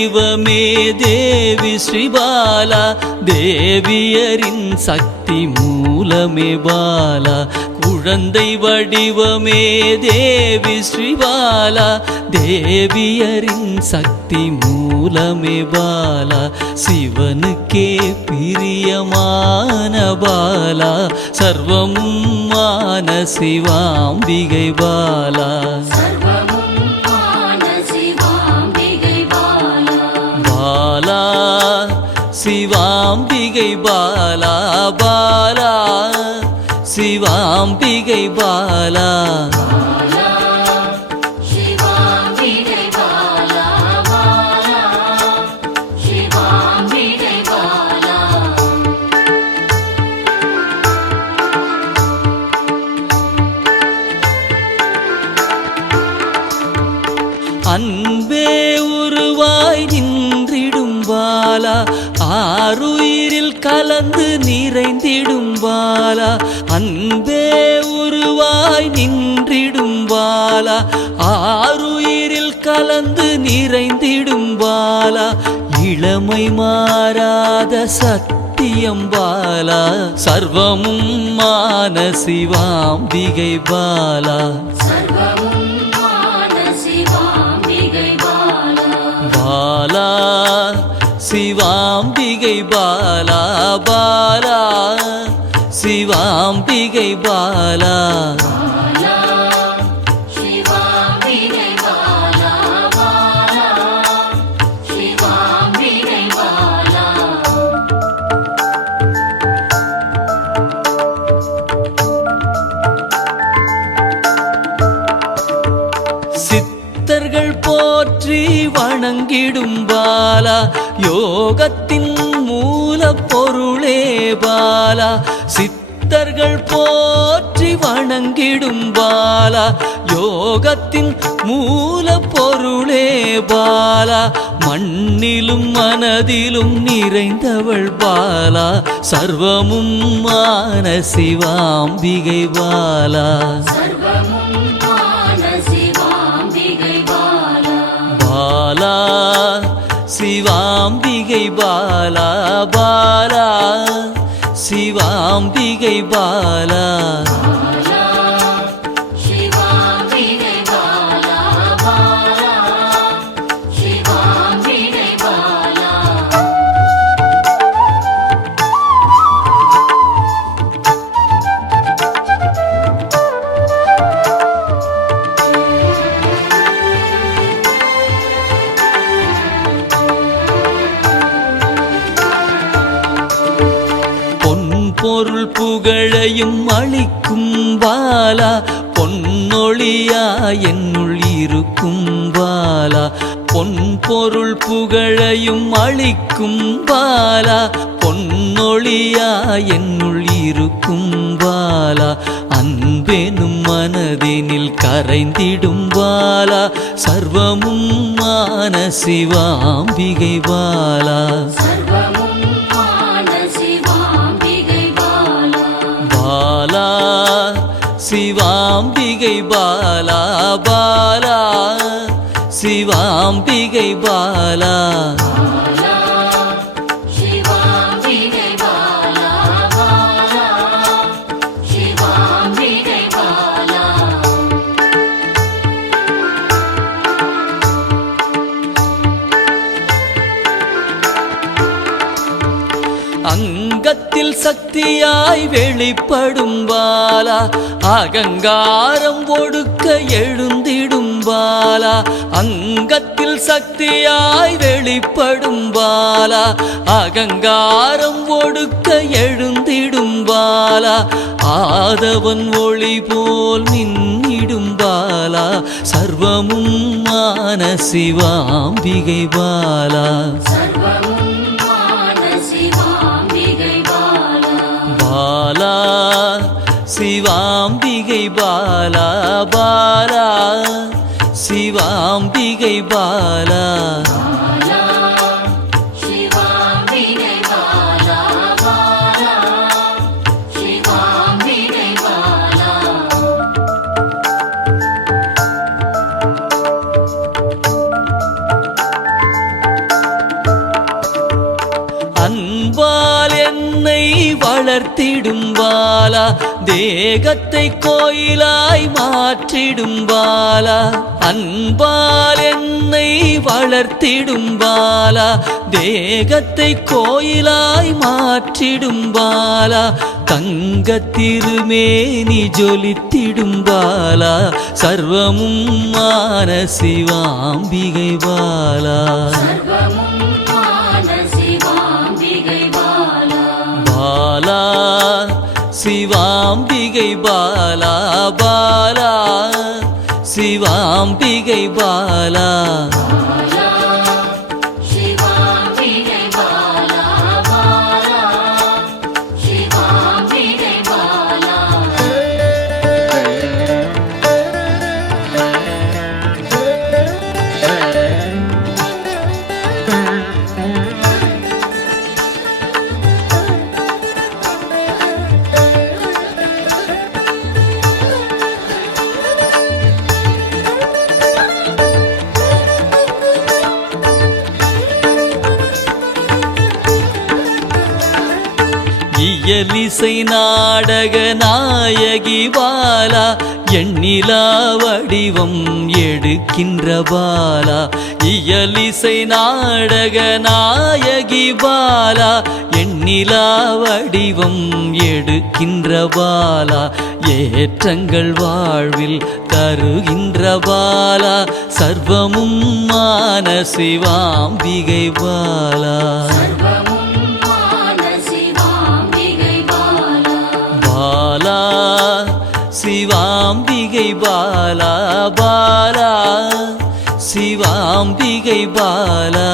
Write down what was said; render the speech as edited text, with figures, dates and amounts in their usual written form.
வடிவமே தேவி ஸ்ரீபாலா, தேவியரின் சக்தி மூலமே பாலா. குழந்தை வடிவமே தேவி ஸ்ரீபாலா, தேவியரின் சக்தி மூலமே பாலா. சிவனுக்கே பிரியமான பாலா, சர்வமும் மான சிவாம்பிகை பாலா. பாலா சிவாம்பிகை பாலா, பாலா சிவாம்பிகை பாலா. அன்பே உருவாய் நின்றிடும் பாலா, ஆருயிரில் கலந்து நிறைந்திடும் பாலா. அன்பே உருவாய் நின்றிடும் பாலா, ஆருயிரில் கலந்து நிறைந்திடும் பாலா. இளமை மாறாத சத்தியம் பாலா, சர்வமும் மான சிவாம்பிகை பாலா. பாலா சிவாம்பிகை பாலா, பாலா சிவாம்பிகை பாலா. சித்தர்கள் போற்றி வணங்கிடும் பாலா, யோகத்தின் மூல பொருளே பாலா. சித்தர்கள் போற்றி வணங்கிடும் பாலா, யோகத்தின் மூல பொருளே பாலா. மண்ணிலும் மனதிலும் நிறைந்தவள் பாலா, சர்வமும் மான சிவாம்பிகை பாலா. பாலா சிவாம்பிகை பாலா, பாலா சிவாம்பிகை பாலா. பொருள் புகழையும் அளிக்கும் பாலா, பொன்னொழியா என்னுள் இருக்கும் பாலா. பொன் பொருள் புகழையும் அளிக்கும் பாலா, பொன்னொழியா என்னுள் இருக்கும் பாலா. அன்பெனும் மனதினில் கரைந்திடும் பாலா, சர்வமும் மான சிவாம்பிகை பாலா. பாலா சிவாம்பிகை பாலா, பாலா சிவாம்பிகை பாலா. அங்கத்தில் சக்தியாய் வெளிப்படும் பாலா, அகங்காரம் ஒடுக்க எழுந்திடும் பாலா. அங்கத்தில் சக்தியாய் வெளிப்படும் பாலா, அகங்காரம் ஒடுக்க எழுந்திடும் பாலா. ஆதவன் ஒளி போல் மின்னிடும் பாலா, சர்வமும் மான சிவாம்பிகை பாலா. பாலா சிவாம்பிகை பாலா, பாலா சிவாம்பிகை பாலா. வளர்த்திடும் பாலா தேகத்தை கோயிலாய் மாற்றிடும் பாலா அன்பால் என்னை வளர்த்திடும் பாலா தேகத்தை கோயிலாய் மாற்றிடும் பாலா தங்க திருமேனி ஜொலித்திடும் பாலா சர்வமும் மான சிவாம்பிகை பாலா பாலா சிவாம்பிகை பாலா பாலா சிவாம்பிகை பாலா இயலிசை நாடக நாயகி பாலா எண்ணிலா வடிவம் எடுக்கின்ற பாலா இயலிசை நாடக நாயகி பாலா எண்ணிலா வடிவம் எடுக்கின்ற பாலா ஏற்றங்கள் வாழ்வில் தருகின்ற பாலா சர்வமும் மான சிவாம்பிகை பாலா பாலா சிவாம்பிகை பாலா பாலா சிவாம்பிகை பாலா